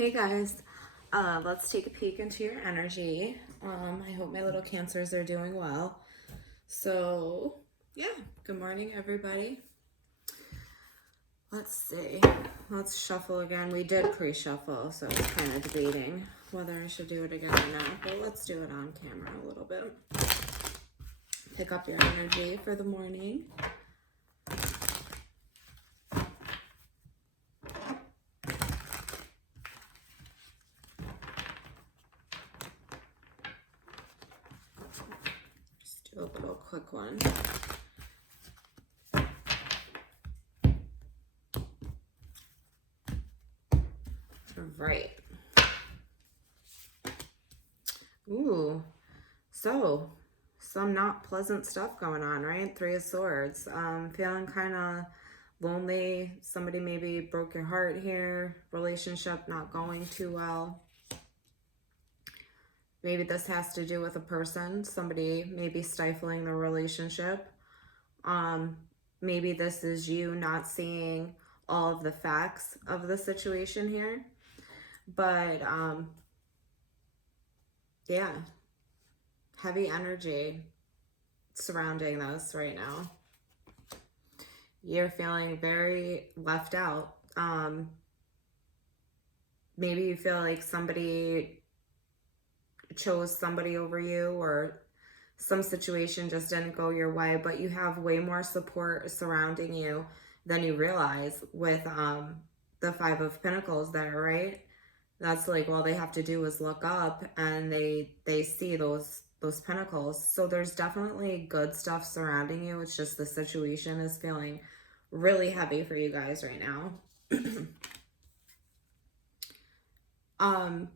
Hey guys, let's take a peek into your energy. I hope my little cancers are doing well. So, yeah, good morning, everybody. Let's see. Let's shuffle again. We did pre-shuffle, so I was kind of debating whether I should do it again or not, but let's do it on camera a little bit. Pick up your energy for the morning. Just do a little quick one. Right. Ooh, so some not pleasant stuff going on, right? Three of Swords. Feeling kind of lonely. Somebody maybe broke your heart here. Relationship not going too well. Maybe this has to do with a person. Somebody maybe stifling the relationship. Maybe this is you not seeing all of the facts of the situation here. But, yeah. Heavy energy surrounding this right now. You're feeling very left out. Maybe you feel like somebody chose somebody over you, or some situation just didn't go your way, but you have way more support surrounding you than you realize with the Five of Pentacles there, right? That's like, all they have to do is look up and they see those pentacles. So there's definitely good stuff surrounding you. It's just the situation is feeling really heavy for you guys right now.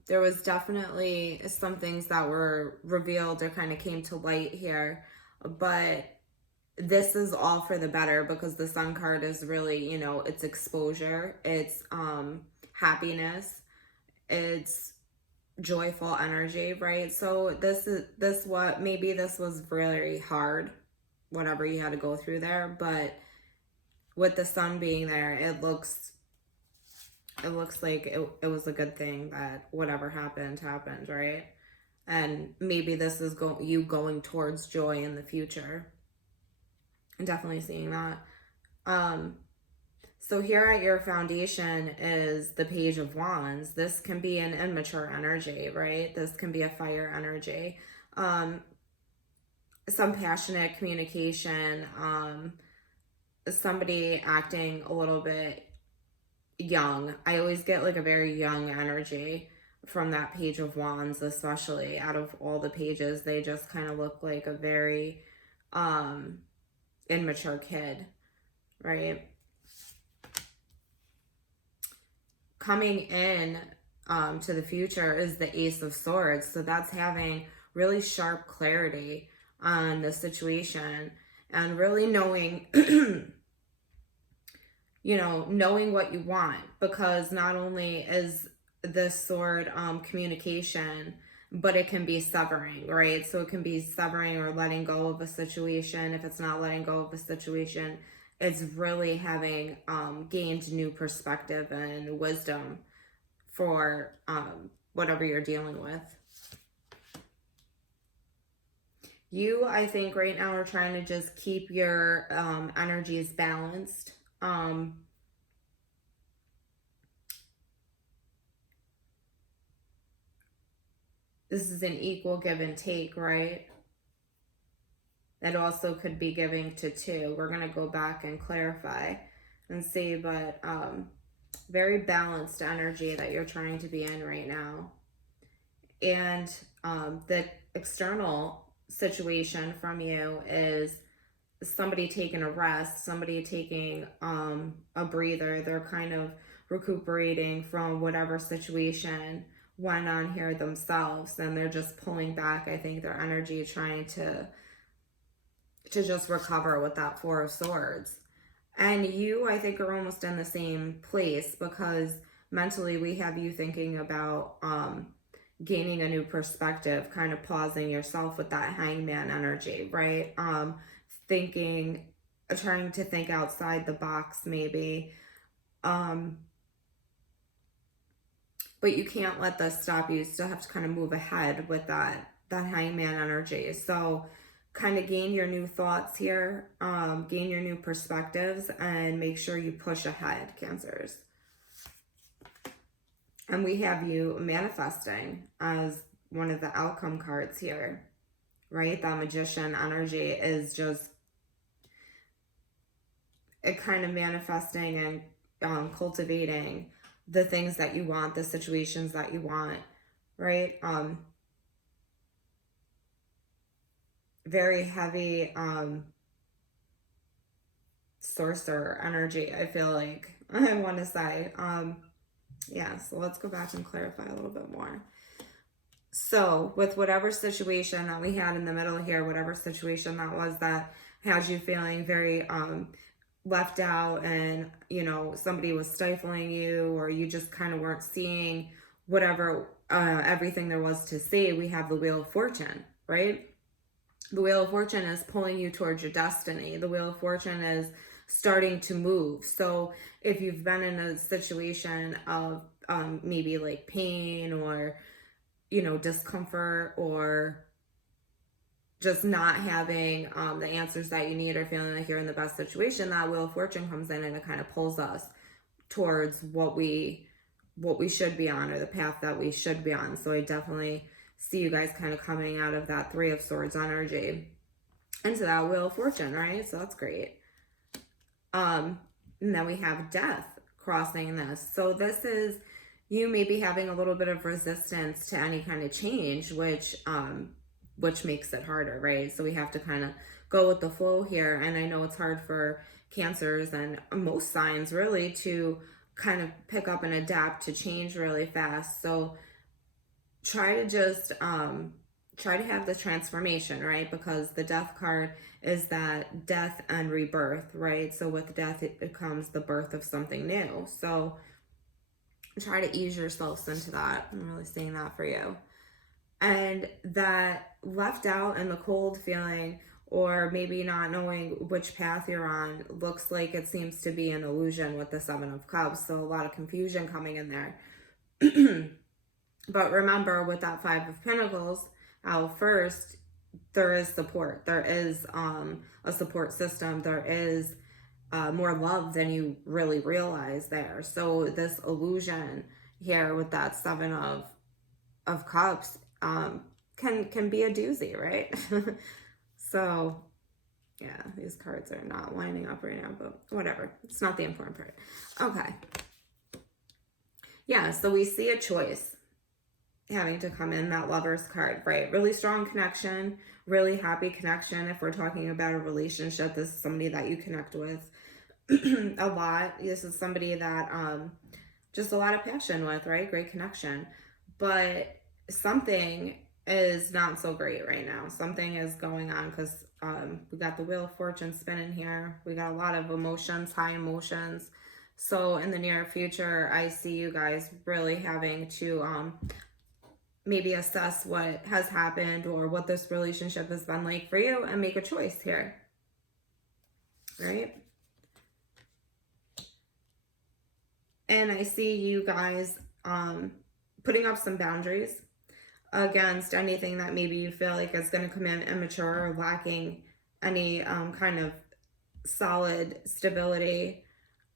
There was definitely some things that were revealed or kind of came to light here, but this is all for the better, because the Sun card is really, you know, it's exposure, it's happiness, it's joyful energy, right? So maybe this was really hard, whatever you had to go through there, but with the Sun being there, it looks like it was a good thing that whatever happened, right? And maybe this is you going towards joy in the future. I'm definitely seeing that. So here at your foundation is the Page of Wands. This can be an immature energy, right? This can be a fire energy. Some passionate communication, somebody acting a little bit young. I always get like a very young energy from that Page of Wands, especially. Out of all the pages, they just kind of look like a very immature kid, right? Coming in to the future is the Ace of Swords. So that's having really sharp clarity on the situation and really knowing you know, knowing what you want, because not only is this sword communication, but it can be severing, right? So it can be severing or letting go of a situation. If it's not letting go of a situation, it's really having gained new perspective and wisdom for whatever you're dealing with. You, I think right now, are trying to just keep your energies balanced. This is an equal give and take, right? That also could be giving to two. We're going to go back and clarify and see, but very balanced energy that you're trying to be in right now. And the external situation from you is somebody taking a rest, somebody taking a breather. They're kind of recuperating from whatever situation went on here themselves, and they're just pulling back, I think, their energy, trying to just recover with that Four of Swords. And you, I think, are almost in the same place, because mentally we have you thinking about gaining a new perspective, kind of pausing yourself with that Hangman energy, right? Thinking, trying to think outside the box, maybe. But but you can't let this stop you. You still have to kind of move ahead with that hangman energy. So kind of gain your new thoughts here, gain your new perspectives, and make sure you push ahead, Cancers. And we have you manifesting as one of the outcome cards here, right? That Magician energy is just it kind of manifesting and cultivating the things that you want, the situations that you want, right? Very heavy sorcerer energy, I feel like, I want to say. Yeah, so let's go back and clarify a little bit more. So with whatever situation that we had in the middle here, whatever situation that was that has you feeling very left out, and you know somebody was stifling you, or you just kind of weren't seeing whatever everything there was to see, we have the Wheel of Fortune, right? The Wheel of Fortune is pulling you towards your destiny. The Wheel of Fortune is starting to move. So if you've been in a situation of maybe like pain, or you know, discomfort, or just not having the answers that you need, or feeling like you're in the best situation, that Wheel of Fortune comes in and it kind of pulls us towards what we should be on, or the path that we should be on. So I definitely see you guys kind of coming out of that Three of Swords energy into that Wheel of Fortune, right? So that's great. And then we have Death crossing this. So this is you may be having a little bit of resistance to any kind of change, which makes it harder, right? So we have to kind of go with the flow here. And I know it's hard for Cancers and most signs really to kind of pick up and adapt to change really fast. So try to just try to have the transformation, right? Because the Death card is that death and rebirth, right? So with death, it becomes the birth of something new. So try to ease yourselves into that. I'm really seeing that for you. And that left out and the cold feeling, or maybe not knowing which path you're on, looks like it seems to be an illusion with the Seven of Cups. So a lot of confusion coming in there. But remember, with that Five of Pentacles, first, there is support. There is a support system. There is more love than you really realize there. So this illusion here with that Seven of Cups can be a doozy, right? So yeah, these cards are not lining up right now, but whatever. It's not the important part. Okay. Yeah, so we see a choice having to come in, that Lover's card, right? Really strong connection, really happy connection. If we're talking about a relationship, this is somebody that you connect with a lot. This is somebody that just a lot of passion with, right? Great connection. But something is not so great right now. Something is going on because we got the Wheel of Fortune spinning here. We got a lot of emotions, high emotions. So in the near future, I see you guys really having to maybe assess what has happened, or what this relationship has been like for you, and make a choice here, right? And I see you guys putting up some boundaries against anything that maybe you feel like is going to come in immature, or lacking any kind of solid stability.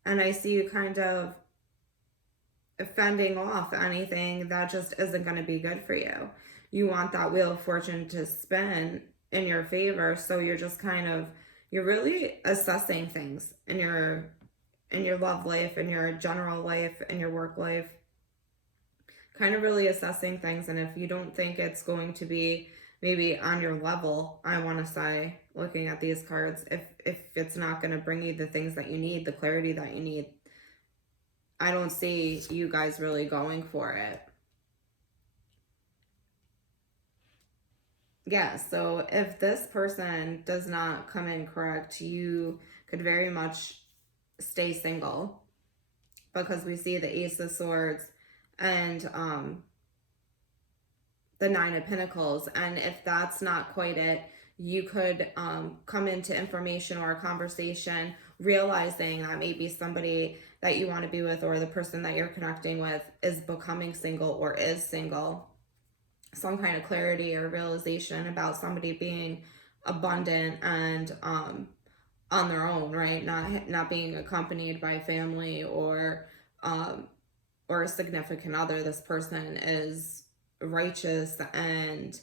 And I see you kind of fending off anything that just isn't going to be good for you. You want that Wheel of Fortune to spin in your favor, so you're just kind of, you're really assessing things in your love life, in your general life, in your work life, kind of really assessing things. And if you don't think it's going to be maybe on your level, I want to say, looking at these cards, if it's not going to bring you the things that you need, the clarity that you need, I don't see you guys really going for it. Yeah, so if this person does not come in correct, you could very much stay single, because we see the Ace of Swords and the Nine of Pentacles. And if that's not quite it, you could come into information or a conversation realizing that maybe somebody that you want to be with, or the person that you're connecting with is becoming single or is single. Some kind of clarity or realization about somebody being abundant and on their own, right? Not being accompanied by family or a significant other. This person is righteous and,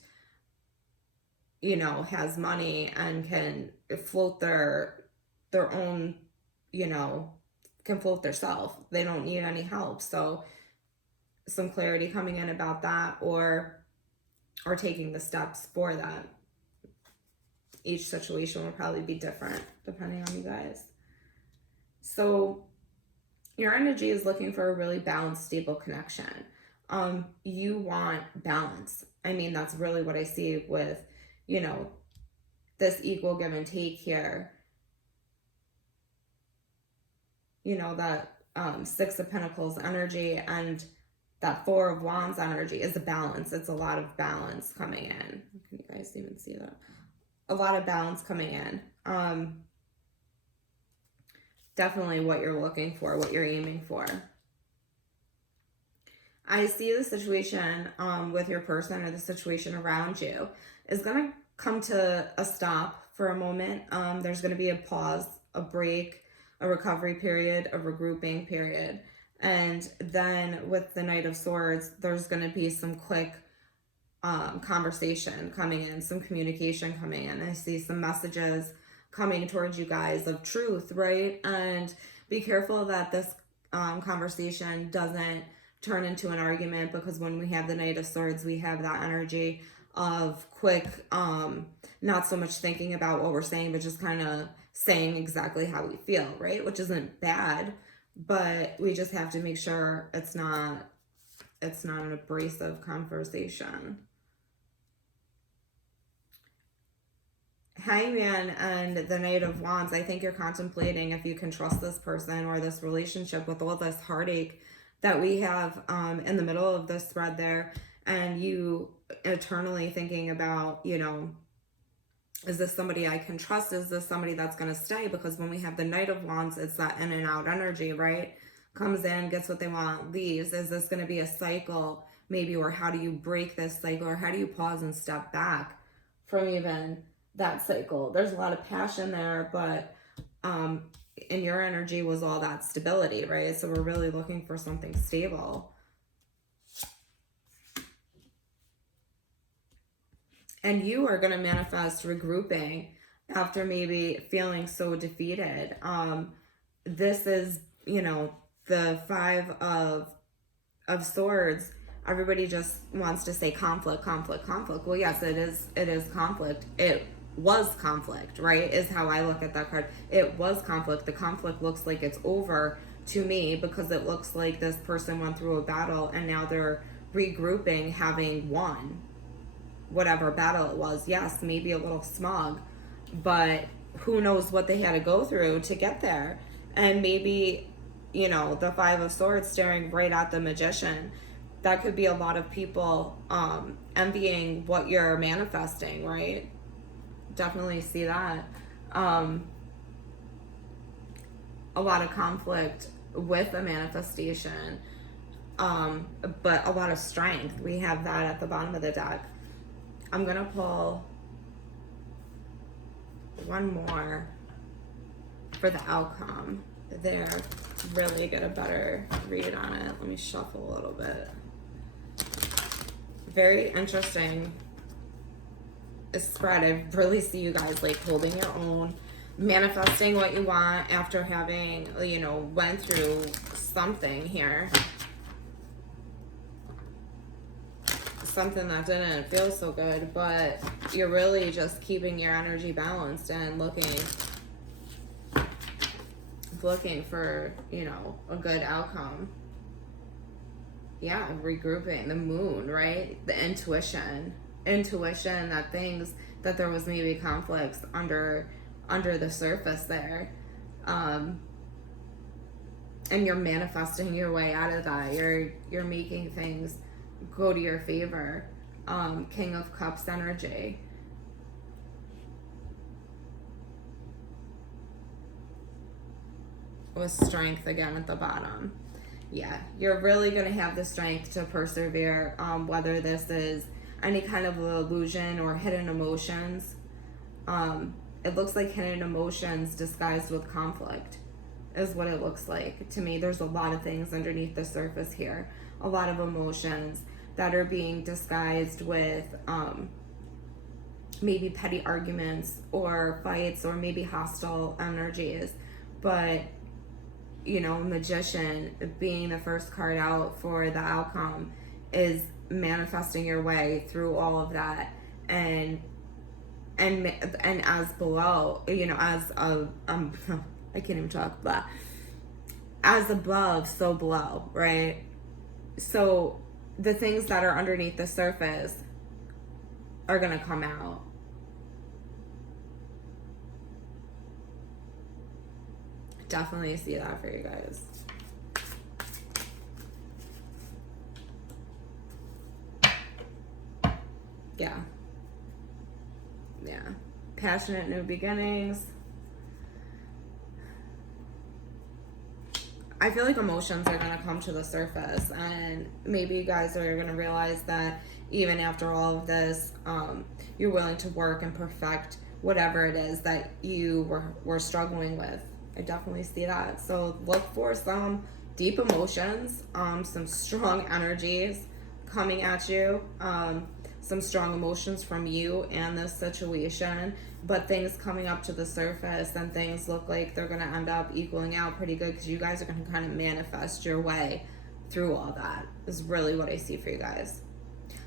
you know, has money and can float their own, you know, can float their self. They don't need any help. So some clarity coming in about that, or taking the steps for that. Each situation will probably be different depending on you guys. So your energy is looking for a really balanced, stable connection. You want balance. I mean, that's really what I see with, you know, this equal give and take here. You know, that Six of Pentacles energy and that Four of Wands energy is a balance. It's a lot of balance coming in. Can you guys even see that? A lot of balance coming in. Definitely what you're looking for, what you're aiming for. I see the situation with your person, or the situation around you, is going to come to a stop for a moment. There's going to be a pause, a break, a recovery period, a regrouping period. And then with the Knight of Swords, there's going to be some quick conversation coming in, some communication coming in. I see some messages coming towards you guys of truth, right? And be careful that this conversation doesn't turn into an argument, because when we have the Knight of Swords, we have that energy of quick, not so much thinking about what we're saying, but just kind of saying exactly how we feel, right? Which isn't bad, but we just have to make sure it's not an abrasive conversation. Hangman and the Knight of Wands, I think you're contemplating if you can trust this person or this relationship with all this heartache that we have in the middle of this thread there, and you eternally thinking about, you know, is this somebody I can trust? Is this somebody that's going to stay? Because when we have the Knight of Wands, it's that in and out energy, right? Comes in, gets what they want, leaves. Is this going to be a cycle maybe, or how do you break this cycle, or how do you pause and step back from even that cycle? There's a lot of passion there, but in your energy was all that stability, right? So we're really looking for something stable. And you are going to manifest regrouping after maybe feeling so defeated. This is, you know, the Five of Swords. Everybody just wants to say conflict, conflict, conflict. Well, yes, it is conflict. It was conflict, right? Is how I look at that card. It was conflict. The conflict looks like it's over to me, because it looks like this person went through a battle and now they're regrouping, having won whatever battle it was. Yes, maybe a little smug, but who knows what they had to go through to get there. And maybe, you know, the Five of Swords staring right at the Magician, that could be a lot of people envying what you're manifesting, right? Definitely see that. A lot of conflict with a manifestation, but a lot of strength. We have that at the bottom of the deck. I'm going to pull one more for the outcome there. Really get a better read on it. Let me shuffle a little bit. Very interesting spread. I really see you guys like holding your own, manifesting what you want after having, you know, went through something here. Something that didn't feel so good, but you're really just keeping your energy balanced and looking for, you know, a good outcome. Yeah, regrouping, the Moon, right? The intuition that things, that there was maybe conflicts under the surface there, and you're manifesting your way out of that. You're making things go to your favor. King of Cups energy. with strength again at the bottom. Yeah, you're really going to have the strength to persevere, whether this is any kind of illusion or hidden emotions. It looks like hidden emotions disguised with conflict is what it looks like to me. There's a lot of things underneath the surface here, a lot of emotions that are being disguised with maybe petty arguments or fights or maybe hostile energies. But you know, Magician being the first card out for the outcome is manifesting your way through all of that, and as below, you know, as I can't even talk, but as above, so below, right? So the things that are underneath the surface are gonna come out. Definitely see that for you guys. Yeah. Passionate new beginnings. I feel like emotions are going to come to the surface, and maybe you guys are going to realize that even after all of this, you're willing to work and perfect whatever it is that you were struggling with. I definitely see that. So look for some deep emotions, some strong energies coming at you, some strong emotions from you and this situation, but things coming up to the surface, and things look like they're going to end up equaling out pretty good, because you guys are going to kind of manifest your way through all that is really what I see for you guys.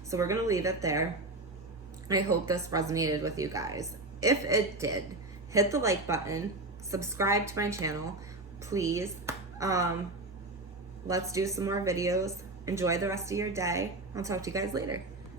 So we're going to leave it there. I hope this resonated with you guys. If it did, hit the like button, subscribe to my channel, please. Let's do some more videos. Enjoy the rest of your day. I'll talk to you guys later.